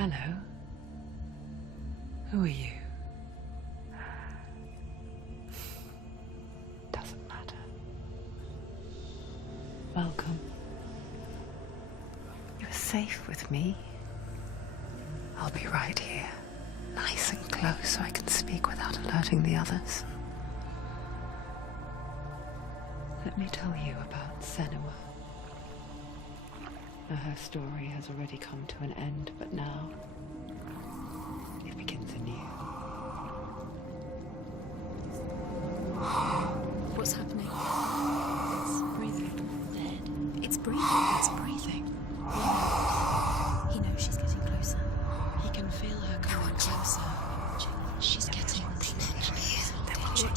Hello. Who are you? Doesn't matter. Welcome. You're safe with me. I'll be right here, nice and close so I can speak without alerting the others. Let me tell you about Senua. Her story has already come to an end, but now it begins anew. What's happening? It's breathing. Dead. It's breathing. It's breathing. He knows she's getting closer. He can feel her coming closer. She's getting closer. They're watching.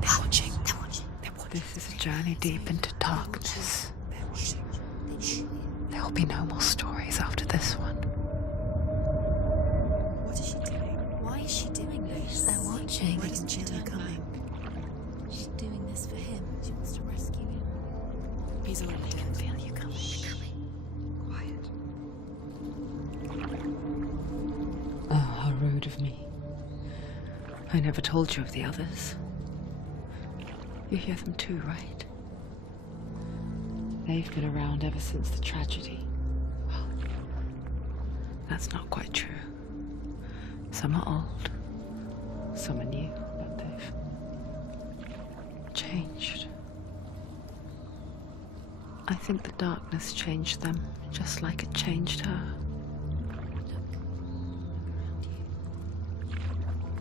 They're watching. They're watching. They're watching. This is a journey deep into darkness. There will be no more stories after this one. What is she doing? Why is she doing this? They're watching. They can feel her coming. She's doing this for him. She wants to rescue him. He's already dead. I can feel you coming. Quiet. Oh, how rude of me. I never told you of the others. You hear them too, right? They've been around ever since the tragedy. Well, that's not quite true. Some are old, some are new, but they've changed. I think the darkness changed them, just like it changed her.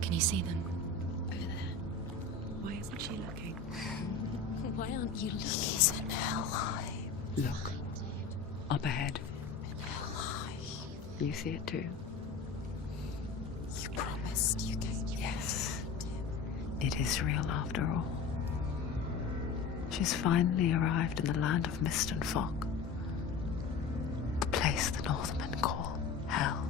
Can you see them? Over there. Why isn't she looking? Why aren't you looking? He's in Hellblade. Look, up ahead. You see it too? You promised you gave you. Yes. It is real after all. She's finally arrived in the land of mist and fog. The place the Northmen call Hell.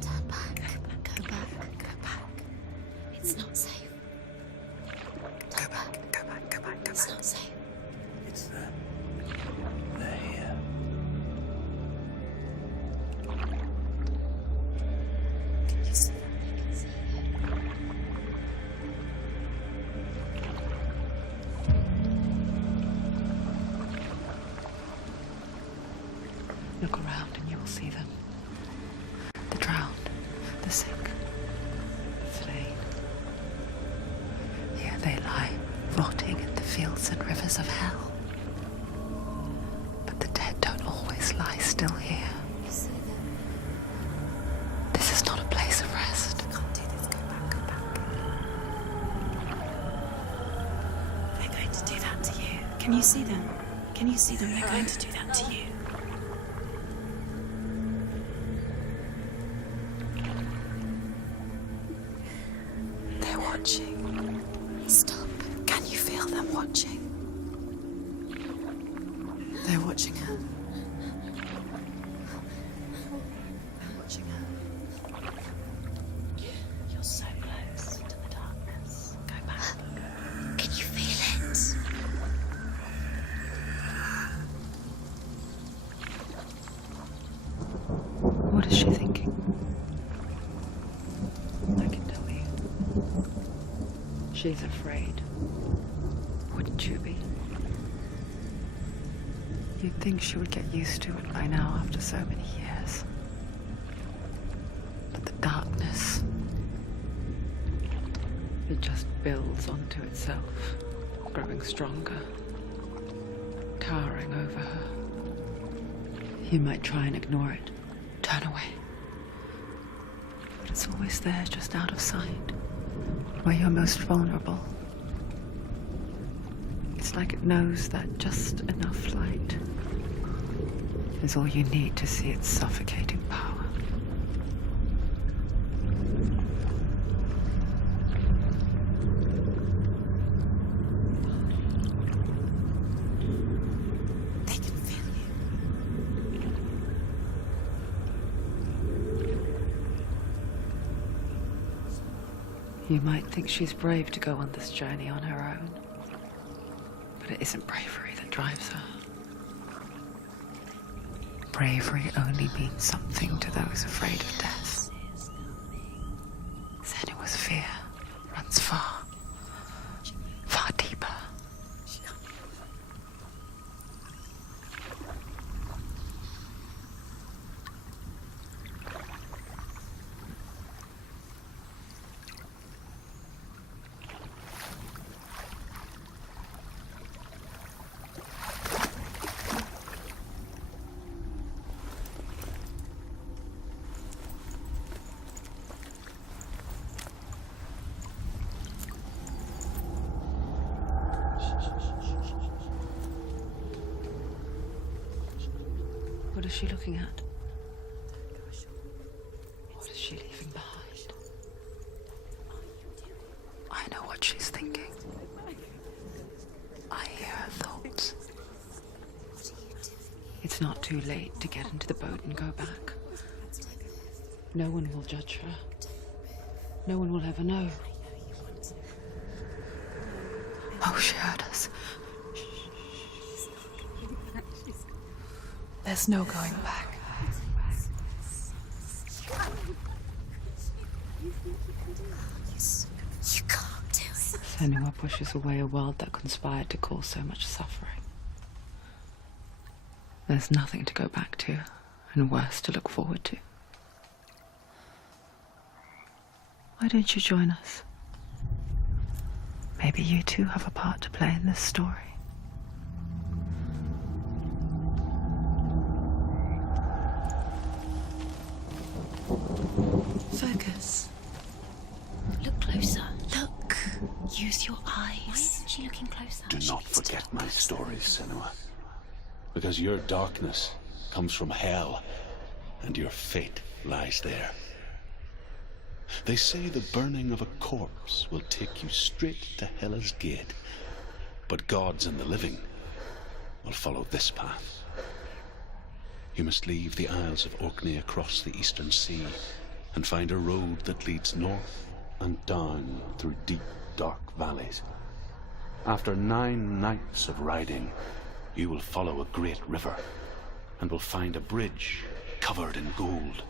Turn back. Go back. Go back. It's not safe. Go back, go back, go back, go It's back. not safe. It's them. They're here. Can you see them? I can see Look around and you will see them. The drowned, the sick, the slain. Here they lie, rotting in the fields and rivers of hell. But the dead don't always lie still here. You see them. This is not a place of rest. I can't do this. Go back, go back. They're going to do that to you. Can you see them? Can you see them? They're going to do that to you. They're watching. Stop. Can you feel them watching? They're watching her. They're watching her. You're so close to the darkness. Go back. Can you feel it? What is she thinking? I can tell you. She's afraid. Wouldn't you be? You'd think she would get used to it by now after so many years. But the darkness, it just builds onto itself, growing stronger, towering over her. You might try and ignore it, turn away. But it's always there, just out of sight, where you're most vulnerable. It's like it knows that just enough light is all you need to see its suffocating power. They can feel you. You might think she's brave to go on this journey on her own, but it isn't bravery that drives her. bravery only means something to those afraid of death. Senua's fear runs far, far deeper. What is she looking at? What is she leaving behind? I know what she's thinking. I hear her thoughts. It's not too late to get into the boat and go back. No one will judge her. No one will ever know. Oh, she heard us. There's no going back. You can't do it. Senua pushes away a world that conspired to cause so much suffering. There's nothing to go back to, and worse to look forward to. Why don't you join us? Maybe you too have a part to play in this story. Focus. Look closer. Look. Use your eyes. Why isn't she looking closer? Do not forget my stories, Senua. Because your darkness comes from hell, and your fate lies there. They say the burning of a corpse will take you straight to Hela's gate, but gods and the living will follow this path. You must leave the Isles of Orkney across the eastern sea and find a road that leads north and down through deep, dark valleys. After 9 nights of riding, you will follow a great river and will find a bridge covered in gold.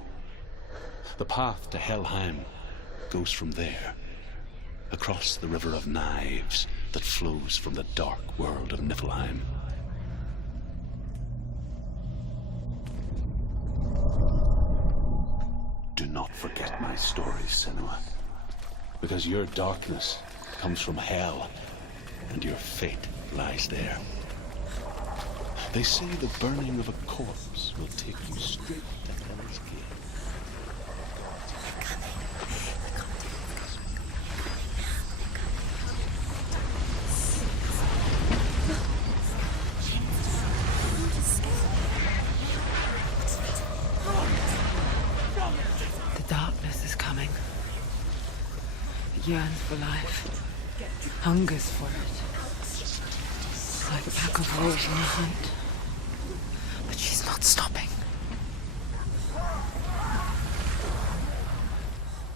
The path to Helheim goes from there, across the River of Knives that flows from the dark world of Niflheim. Do not forget my stories, Senua, because your darkness comes from hell, and your fate lies there. They say the burning of a corpse will take you straight to Hela's gate. The darkness is coming. It yearns for life, hungers for it. It's like a pack of wolves on a hunt. But she's not stopping.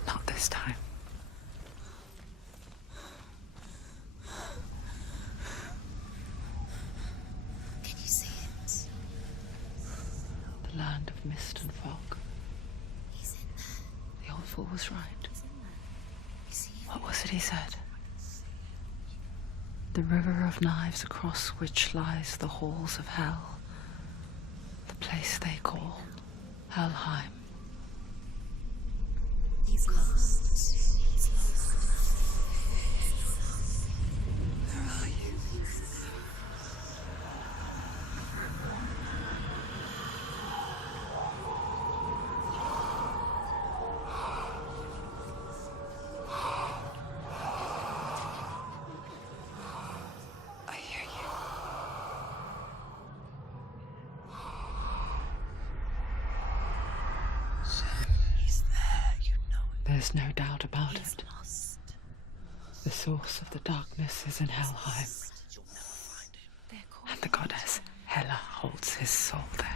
Not this time. Can you see it? The land of mist and fog. He's in there. The old fool was right. He's in there. You see him? What was it he said? The river of knives across which lies the halls of hell. The place they call Helheim. He's lost. He's lost. Where are you? I hear you. He's there, you know it. There's no doubt about He's it. lost. The source of the darkness is in Helheim, They're called and the goddess Hela holds his soul there.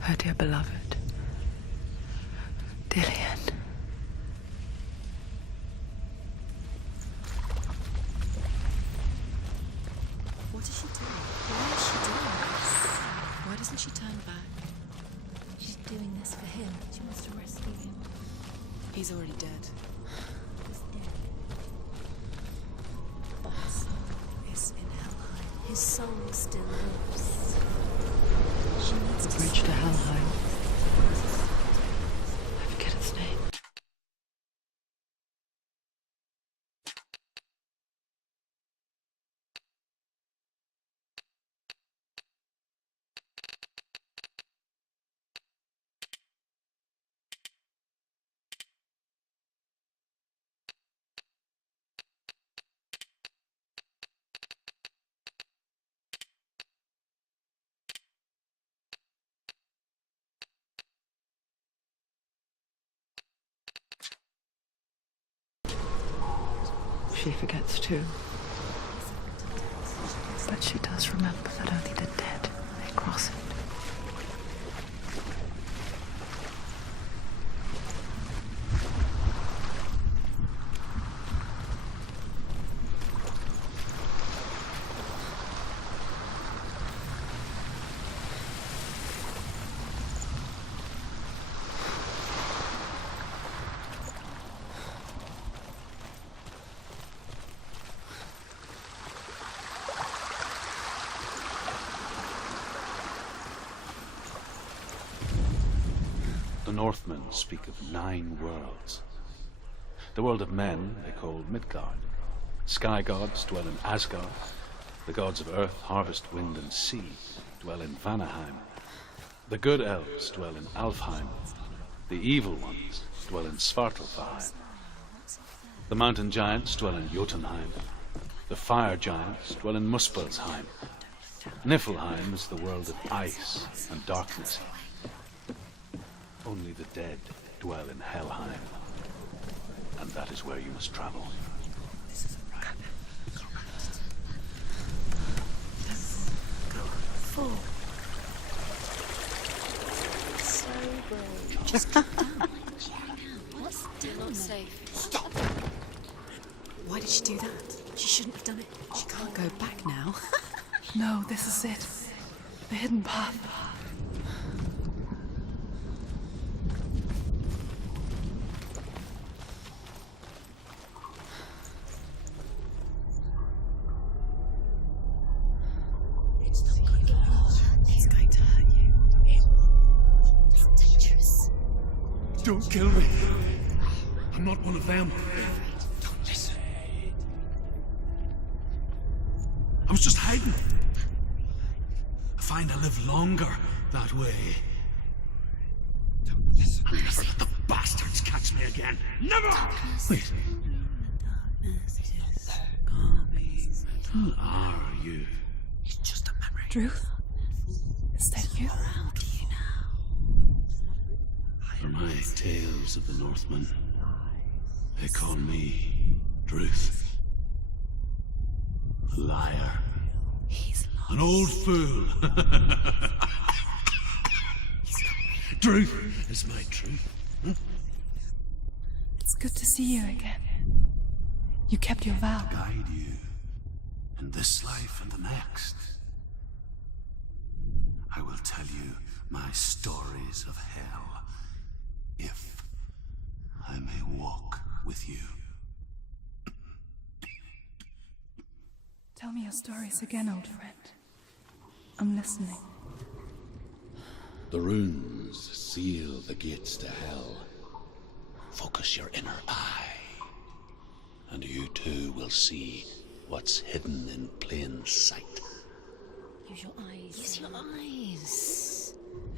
Her dear beloved, Dillian. What is she she turned back. She's doing this for him. She wants to rescue him. He's already dead. He's dead. But his soul is in Helheim. His soul still lives. She needs to Bridge to Helheim. I forget its name. She forgets too. But she does remember that only the dead may cross it. The Northmen speak of 9 worlds. The world of men they call Midgard. Sky gods dwell in Asgard. The gods of earth, harvest, wind, and sea dwell in Vanaheim. The good elves dwell in Alfheim. The evil ones dwell in Svartalfheim. The mountain giants dwell in Jotunheim. The fire giants dwell in Muspelheim. Niflheim is the world of ice and darkness. Only the dead dwell in Helheim. And that is where you must travel. Four. So brave. Just calm down. What's still not safe? Stop! Why did she do that? She shouldn't have done it. She can't go back now. No, this is it. The hidden path. He's going to hurt you. It's dangerous. Don't kill me. I'm not one of them. Don't listen. I was just hiding. I find I live longer that way. Don't listen. I'll never let the bastards catch me again. Never! Wait. Who are you? It's just a memory. Druth? Is that you? How do you know? For my tales of the Northmen, they call me Druth. A liar. He's lost. An old fool. Druth is my truth. It's good to see you again. You kept your vow. Guide you in this life and the next. I will tell you my stories of hell, if I may walk with you. Tell me your stories again, old friend. I'm listening. The runes seal the gates to hell. Focus your inner eye, and you too will see what's hidden in plain sight. Use your eyes. Use your eyes.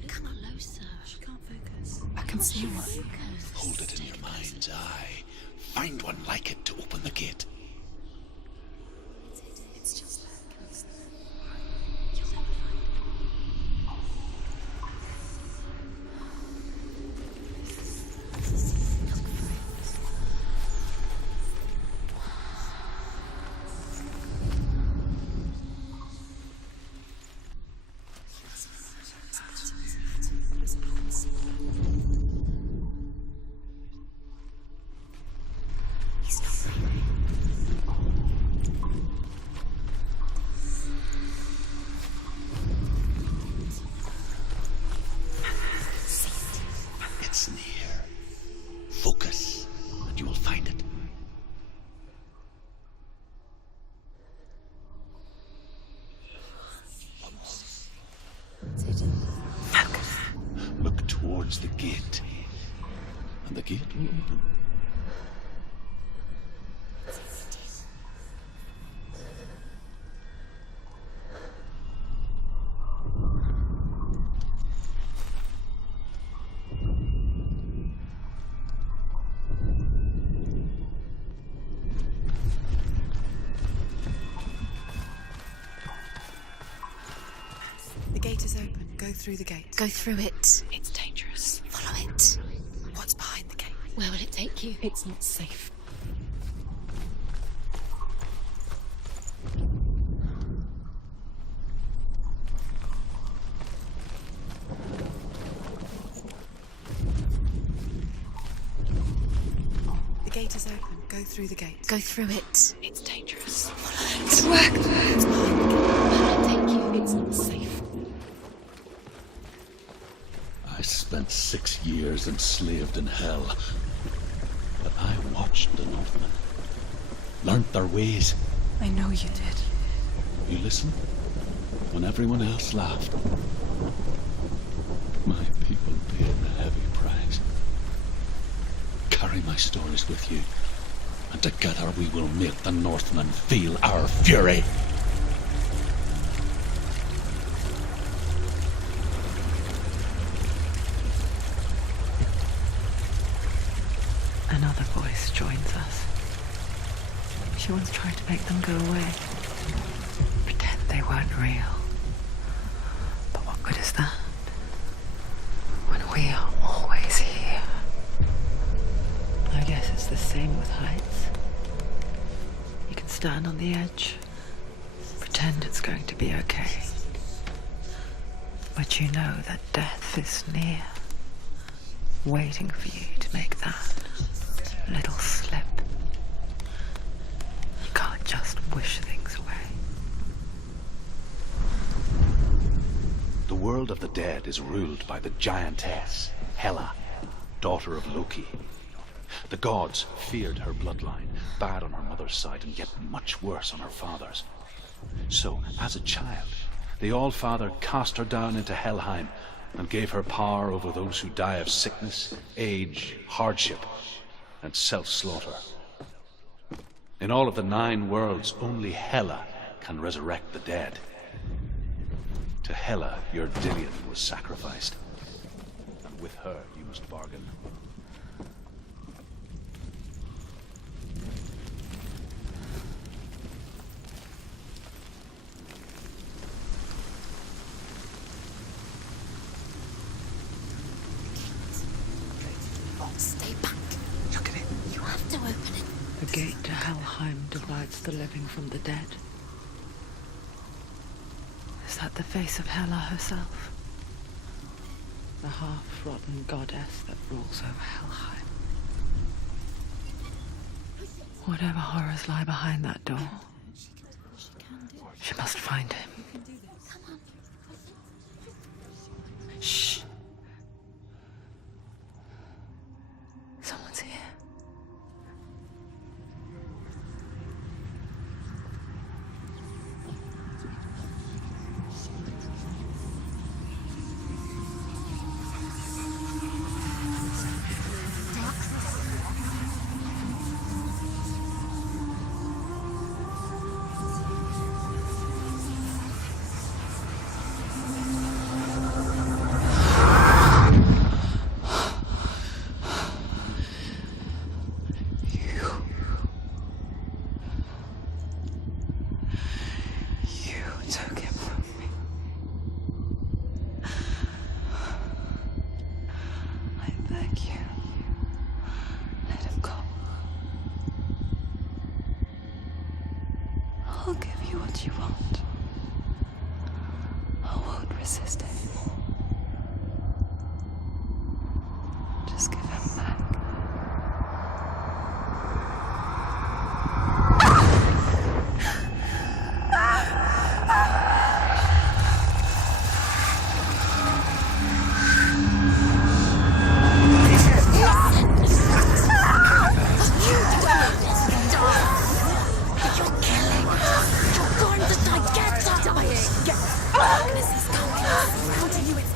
Come closer. She can't focus. I can see one. Focus. Hold it in your mind's eye. Find one like it to open the gate. It's just that. You'll never find it. He's not breathing. towards the gate. And the gate will open. The gate is open. Go through the gate. Go through it. It's dangerous. Follow it. What's behind the gate? Where will it take you? It's not safe. The gate is open. Go through the gate. Go through it. It's dangerous. Follow it. It worked. It's behind the gate. Where will it take you? It's not safe. I spent 6 years enslaved in hell. But I watched the Northmen. Learnt their ways. I know you did. You listened when everyone else laughed. My people paid a heavy price. Carry my stories with you, and together we will make the Northmen feel our fury. Another voice joins us. She once tried to make them go away. Pretend they weren't real. But what good is that? When we are always here. I guess it's the same with heights. You can stand on the edge, pretend it's going to be okay. But you know that death is near, waiting for you to make that little slip. You can't just wish things away. The world of the dead is ruled by the giantess, Hela, daughter of Loki. The gods feared her bloodline, bad on her mother's side and yet much worse on her father's. So, as a child, the All-Father cast her down into Helheim and gave her power over those who die of sickness, age, hardship, and self-slaughter. In all of the 9 worlds, only Hela can resurrect the dead. To Hela, your Dillion was sacrificed, and with her you must bargain. Stay back. Look at it. You have to open it. The gate to Helheim divides the living from the dead. Is that the face of Hela herself? The half-rotten goddess that rules over Helheim. Whatever horrors lie behind that door, she must find him. Shh. Someone's here. I'll give you what you want. I won't resist anymore. Just give him back. Darkness is coming. Continue its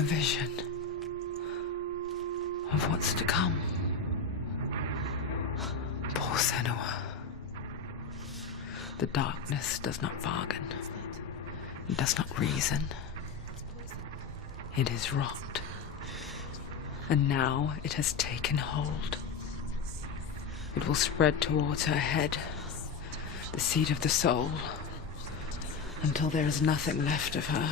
A vision of what's to come. Poor Senua. The darkness does not bargain. It does not reason. It is rot. And now it has taken hold. It will spread towards her head, the seat of the soul, until there is nothing left of her.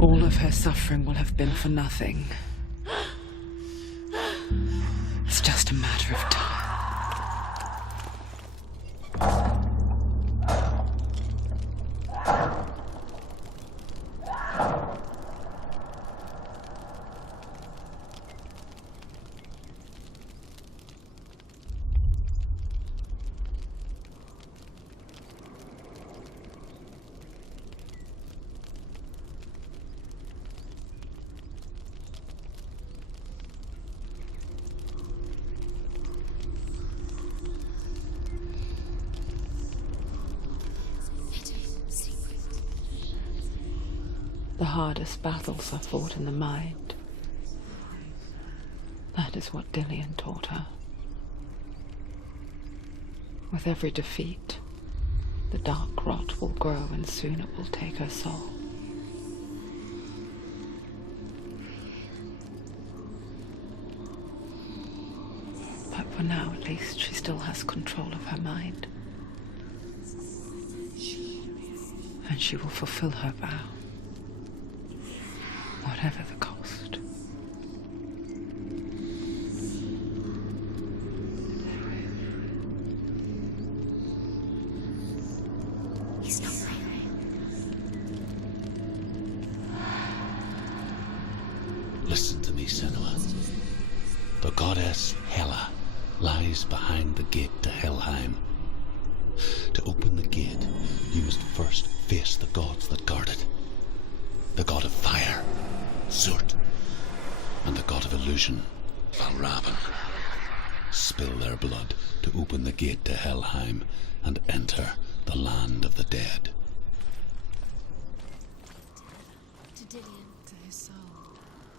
All of her suffering will have been for nothing. It's just a matter of time. The hardest battles are fought in the mind. That is what Dillian taught her. With every defeat, the dark rot will grow and soon it will take her soul. But for now, at least, she still has control of her mind. And she will fulfill her vow. Whatever the cost. He's not there. Listen to me, Senua. The goddess Hela lies behind the gate to Helheim. To open the gate, you must first face the gods that guard it. The god of fire, Zurt, and the god of illusion, Valravan. Spill their blood to open the gate to Helheim and enter the land of the dead. To Dillian. To his soul.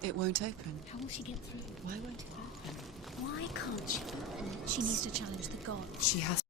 It won't open. How will she get through? Why won't it open? Why can't she open it? She needs to challenge the gods. She has